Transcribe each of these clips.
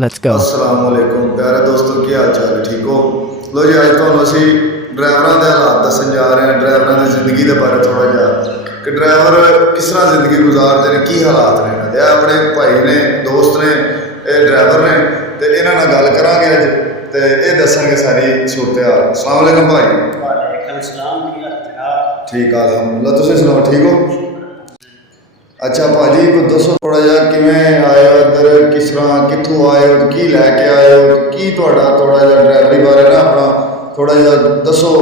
Let's go. अस्सलाम वालेकुम प्यारे दोस्तों, की हाल चाल है? ठीक हो? लो जी, अज तुहानूं असीं ड्राइवरां दे हालात दस्सण जा रहे हैं, ड्राइवरां दी जिंदगी दे बारे थोड़ा जिहा कि ड्राइवर किस तरह जिंदगी गुजारते हैं, की हालात ने इन्हां दे। अपने भाई ने, दोस्त ने, ये ड्राइवर ने, तो इन्हां नाल गल करांगे अज, ते ये दस्सणगे सारी सूरत हाल। अस्सलाम वालेकुम भाई। वालेकुम सलाम, की हाल जनाब? ठीक है अलहमदुल्ला, तुसीं सुनाओ, ठीक हो? अच्छा भाजी, कुछ दसो थोड़ा जिहा किवें आए हो इधर, किस तरह कित्थों आए हो, की लैके आए हो, की तुहाडा थोड़ा जिहा ड्राइवरी बारे ना अपना थोड़ा जिहा दसो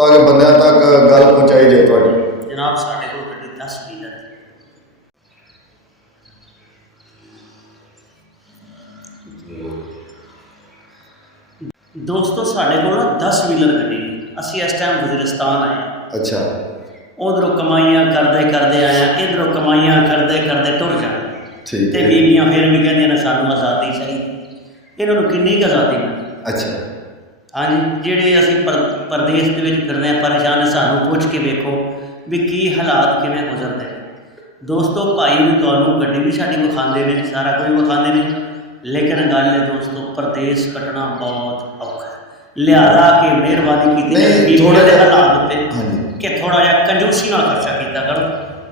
ताकि बंदियां तक गल पहुंचाई जाए तुहाडी। जनाब साढ़े को गड्डी 10 व्हीलर दोस्तों, साढ़े को ना 10 व्हीलर गड्डी असी इस टाइम वजीरिस्तान आए। अच्छा, उधरों कमाइयां करते करते आया, इधरों कमाइयां करते करते टुर जाना। ठीक तो है। बीबियां फिर भी कहते हैं सानू आज़ादी चाहिए। इन्होंने किन्नी क आज़ादी मिली? अच्छा, हाँ जी, जेडे असी परदेश के विच फिरदे हैं परेशान, सानू पुछ के वेखो भी की हालात किवें गुजरते हैं। दोस्तों भाई भी तुहानू गड्डी भी साडी विखांदे ने, सारा कुछ विखांदे ने, लेकिन गल है दोस्तों परदेश कटना बहुत औखा है। लिहाजा कि मेहरबानी की नहीं, थोड़ा थोड़ा जिहा- हालात उत्ते हाँ जी। कि थोड़ा जिहा कंजूसी नाल खर्चा किया करो।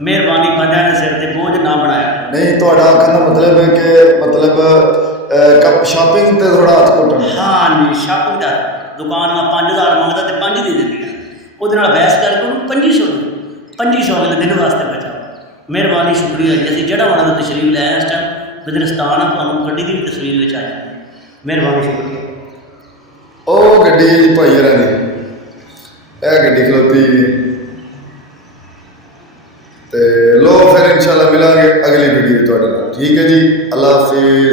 मेहरबानी बंदियां दे सिर ते बोझ ना बनाया करो। नहीं, तुहाडा आखण दा मतलब है कि मतलब शॉपिंग ते थोड़ा हत्थ घुट्टण। हाँ जी, शॉपिंग का दुकान ना 5000 मंगदा ते 5 दे दिंदी है। ਉਹਦੇ ਨਾਲ ਬਹਿਸ ਕਰਕੇ ਉਹਨੂੰ 2500 ਅਗਲੇ ਦਿਨ ਵਾਸਤੇ ਬਚਾਓ। ਮਿਹਰਬਾਨੀ, ਸ਼ੁਕਰੀਆ ਜੀ। ਅਸੀਂ ਜਿਹੜਾ ਵਾਲਾ ਦਾ ਤਸ਼ਰੀਫ ਲੈ ਆਏ ਇਸ ਟਾਈਮ ਵਜ਼ੀਰਿਸਤਾਨ ਆ, ਤੁਹਾਨੂੰ ਗੱਡੀ ਦੀ ਵੀ ਤਸਵੀਰ ਵਿੱਚ ਆ ਜਾਏ। ਮਿਹਰਬਾਨੀ, ਸ਼ੁਕਰੀਆ। ਉਹ ਗੱਡੀ ਹੈ ਜੀ ਭਾਈ ਹਰਾਂ ਦੀ, ਇਹ ਗੱਡੀ ਖਲੋਤੀ ਜੀ। ਤੇ ਲੋ ਫਿਰ ਇਨਸ਼ਾਅੱਲਾ ਮਿਲਾਂਗੇ ਅਗਲੀ ਵੀਡੀਓ ਤੁਹਾਡੇ ਨਾਲ। ਠੀਕ ਹੈ ਜੀ, ਅੱਲਾ ਹਾਫਿਜ਼।